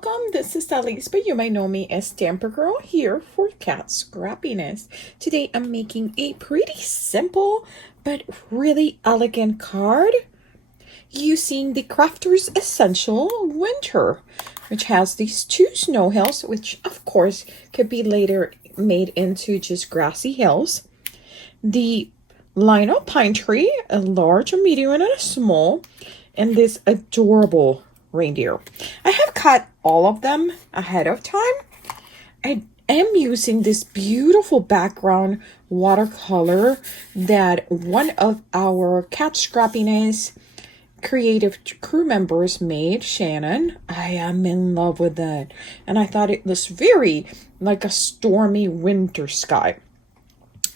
welcome. This is Alice, but you might know me as Tamper Girl here for Cat Scrappiness. Today I'm making a pretty simple but really elegant card using the Crafter's Essential Winter, which has these two snow hills, which of course could be later made into just grassy hills. The Lino pine tree, a large, a medium, and a small, and this adorable reindeer. I have cut all of them ahead of time. I am using this beautiful background watercolor that one of our Cat Scrappiness creative crew members made, Shannon. I am in love with that, and I thought it was very like a stormy winter sky.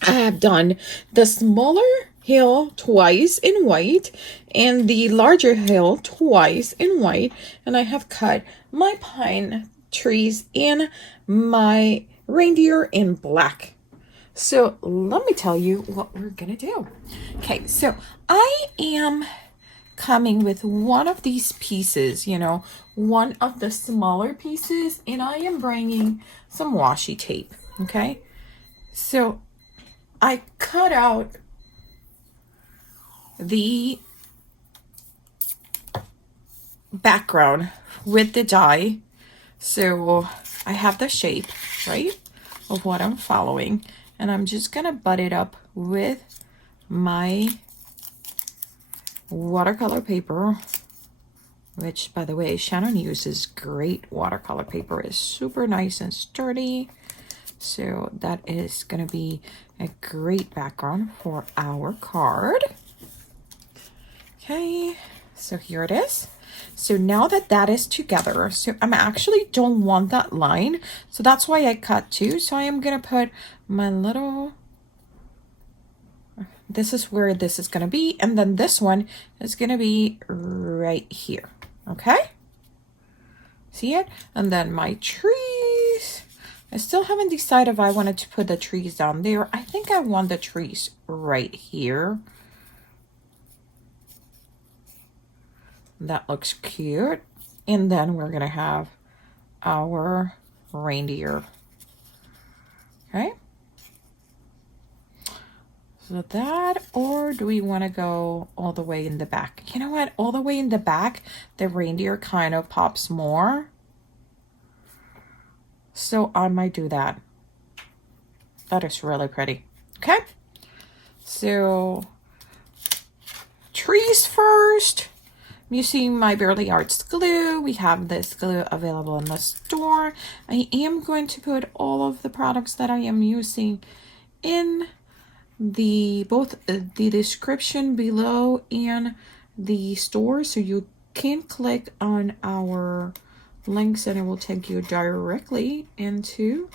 I have done the smaller hill twice in white and the larger hill twice in white, and I have cut my pine trees and my reindeer in black. So let me tell you what we're gonna do. Okay, so I am coming with one of these pieces, one of the smaller pieces, and I am bringing some washi tape. Okay, so I cut out the background with the die, so I have the shape, right, of what I'm following, and I'm just gonna butt it up with my watercolor paper, which, by the way, Shannon uses great watercolor paper. It's super nice and sturdy, so that is gonna be a great background for our card. Okay, so here it is. So now that that is together, so I'm actually don't want that line, so that's why I cut two. So I am gonna put my little, this is where this is gonna be, and then this one is gonna be right here. Okay, see it? And then my trees, I still haven't decided if I wanted to put the trees down there. I think I want the trees right here. That looks cute. And then we're gonna have our reindeer. Okay, so that, or do we want to go all the way in the back? You know what, all the way in the back, the reindeer kind of pops more, so I might do that. That is really pretty. Okay, so trees first. I'm using my Barely Arts glue. We have this glue available in the store. I am going to put all of the products that I am using in the both the description below and the store, so you can click on our links and it will take you directly into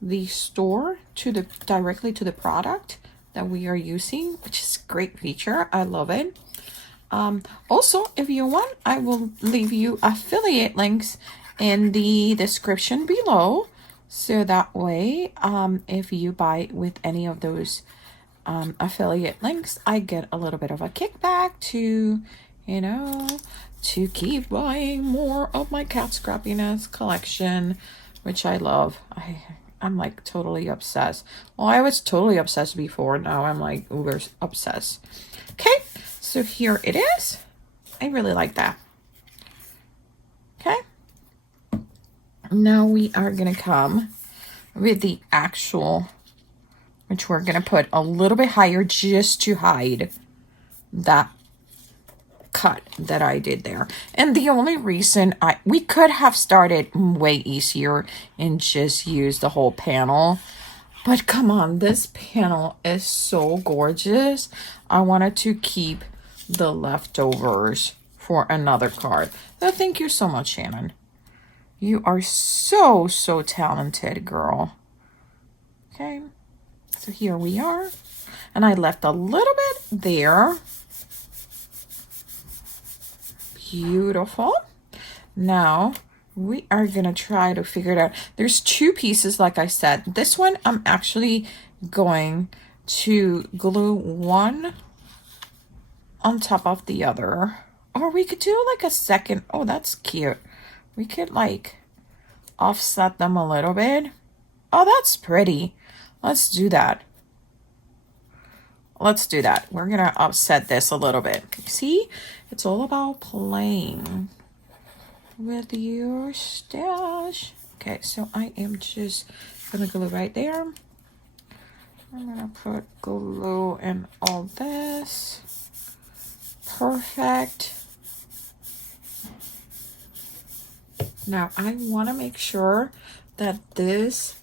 the store, to the directly to the product that we are using, which is a great feature. I love it. Also, if you want, I will leave you affiliate links in the description below, so that way if you buy with any of those affiliate links, I get a little bit of a kickback to to keep buying more of my Cat Scrappiness collection, which I love. I'm like totally obsessed. Well, I was totally obsessed before. Now I'm like uber obsessed. Okay, so here it is. I really like that. Okay, now we are gonna come with the actual, which we're gonna put a little bit higher just to hide that cut that I did there. And the only reason we could have started way easier and just use the whole panel, but come on, this panel is so gorgeous. I wanted to keep the leftovers for another card. So thank you so much, Shannon. You are so talented, girl. Okay, so here we are, and I left a little bit there. Beautiful. Now we are gonna try to figure it out. There's two pieces, like I said. This one I'm actually going to glue one on top of the other, or we could do like a second. Oh, that's cute. we could like offset them a little bit. Oh, that's pretty. Let's do that. Let's do that. We're gonna offset this a little bit. See, it's all about playing with your stash. Okay, so I am just gonna glue right there. I'm gonna put glue in all this. Perfect. Now I want to make sure that this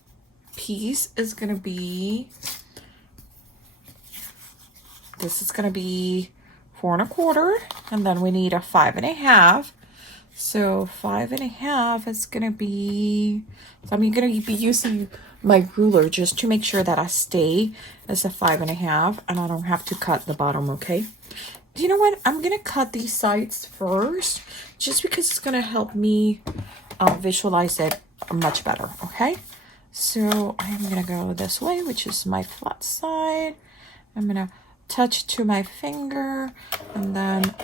piece is gonna be, this is gonna be 4 1/4, and then we need a 5 1/2. So 5 1/2 is gonna be, so I'm gonna be using my ruler just to make sure that I stay as a 5 1/2 and I don't have to cut the bottom, okay? You know what? I'm gonna cut these sides first just because it's gonna help me visualize it much better, okay? So I'm gonna go this way, which is my flat side. I'm gonna touch to my finger, and then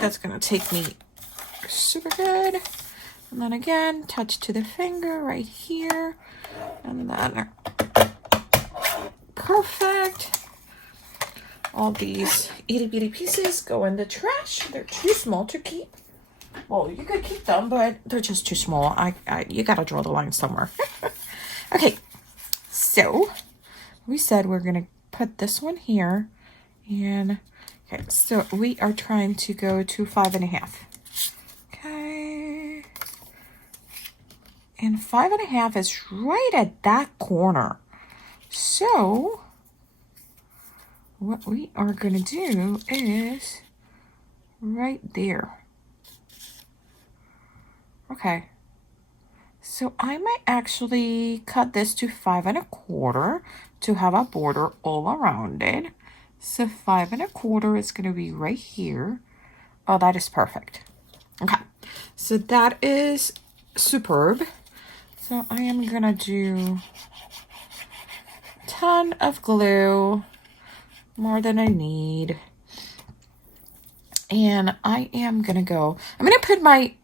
that's gonna take me super good. And then again, touch to the finger right here, and then perfect. All these itty bitty pieces go in the trash. They're too small to keep. Well, you could keep them, but they're just too small. You gotta draw the line somewhere. Okay, so we said we're gonna put this one here, and okay, so we are trying to go to 5 1/2. Okay, and 5 1/2 is right at that corner. So what we are gonna do is right there. Okay, so I might actually cut this to 5 1/4 to have a border all around it. So 5 1/4 is gonna be right here. Oh, that is perfect. Okay, so that is superb. So I am gonna do a ton of glue, more than I need. And I am gonna go, I'm gonna put my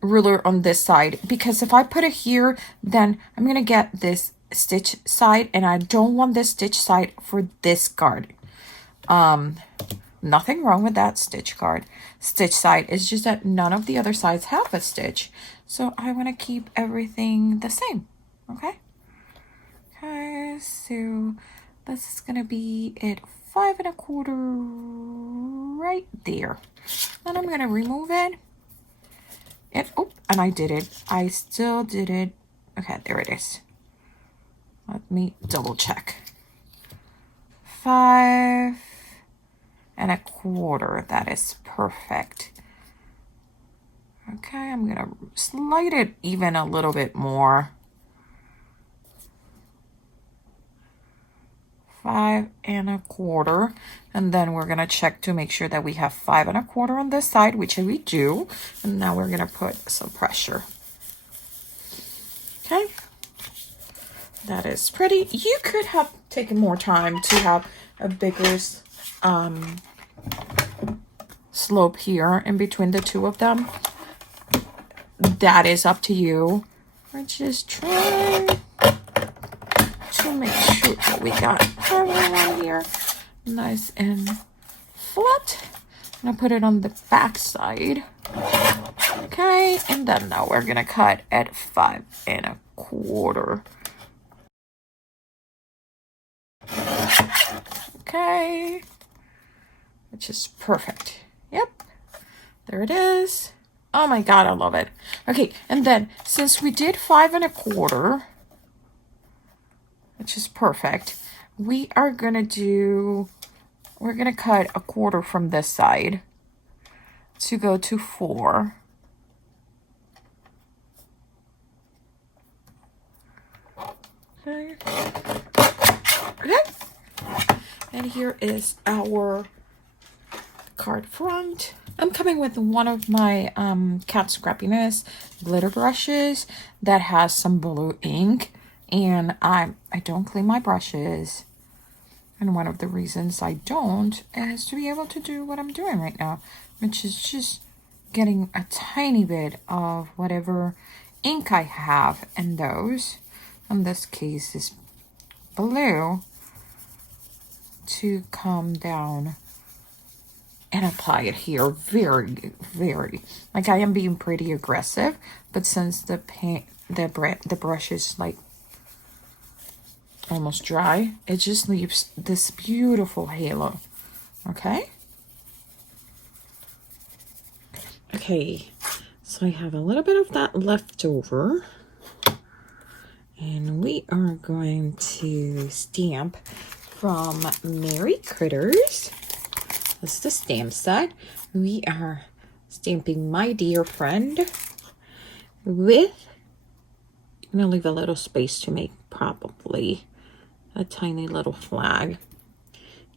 ruler on this side, because if I put it here, then I'm gonna get this stitch side, and I don't want this stitch side for this card. Nothing wrong with that stitch side. It's just that none of the other sides have a stitch, so I want to keep everything the same. Okay, so this is gonna be at 5 1/4 right there. Then I'm gonna remove it. And I did it. I still did it. Okay, there it is. Let me double check. 5 1/4. That is perfect. Okay, I'm gonna slide it even a little bit more. 5 1/4, and then we're gonna check to make sure that we have 5 1/4 on this side, which we do. And now we're gonna put some pressure. Okay, that is pretty. You could have taken more time to have a bigger slope here in between the two of them. That is up to you. We're just trying to make sure that we got everyone here nice and flat. I'm gonna put it on the back side. Okay, and then now we're gonna cut at 5 1/4. Okay, which is perfect. Yep, there it is. Oh my god, I love it. Okay, and then since we did 5 1/4, which is perfect, we are gonna do, we're gonna cut 1/4 from this side to go to 4. Okay. And here is our card front. I'm coming with one of my Cat Scrappiness glitter brushes that has some blue ink, and I don't clean my brushes, and one of the reasons I don't is to be able to do what I'm doing right now, which is just getting a tiny bit of whatever ink I have in those. In this case is blue, to come down and apply it here very, like I am being pretty aggressive, but since the paint, the brush is like almost dry, it just leaves this beautiful halo. Okay. Okay, so I have a little bit of that left over, and we are going to stamp from Merry Critters. This is the stamp set. We are stamping My Dear Friend with, I'm gonna leave a little space to make probably a tiny little flag.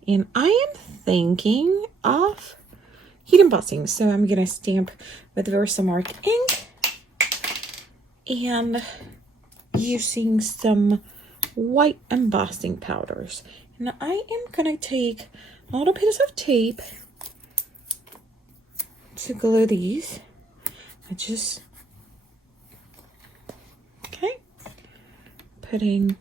And I am thinking of heat embossing, so I'm gonna stamp with Versamark ink and using some white embossing powders. And I am gonna take a little piece of tape to glue these. Okay, putting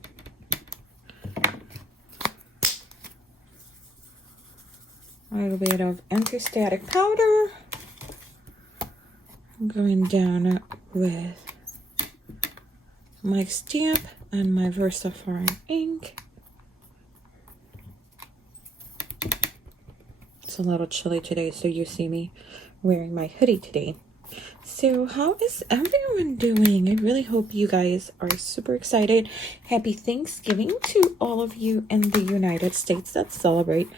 a little bit of anti-static powder. I'm going down with my stamp and my Versamark ink. It's a little chilly today, so you see me wearing my hoodie today. So how is everyone doing? I really hope you guys are super excited. Happy Thanksgiving to all of you in the United States that celebrate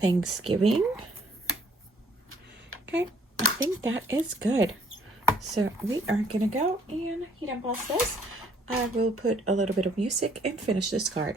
Thanksgiving. Okay, I think that is good. So we are gonna go and heat emboss this. I will put a little bit of music and finish this card.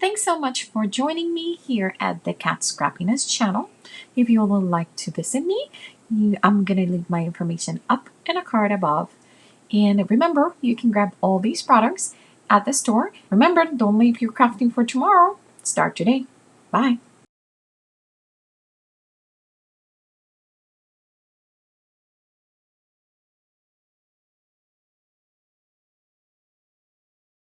Thanks so much for joining me here at the Cat Scrappiness channel. If you would like to visit me, I'm going to leave my information up in a card above. And remember, you can grab all these products at the store. Remember, don't leave your crafting for tomorrow. Start today. Bye.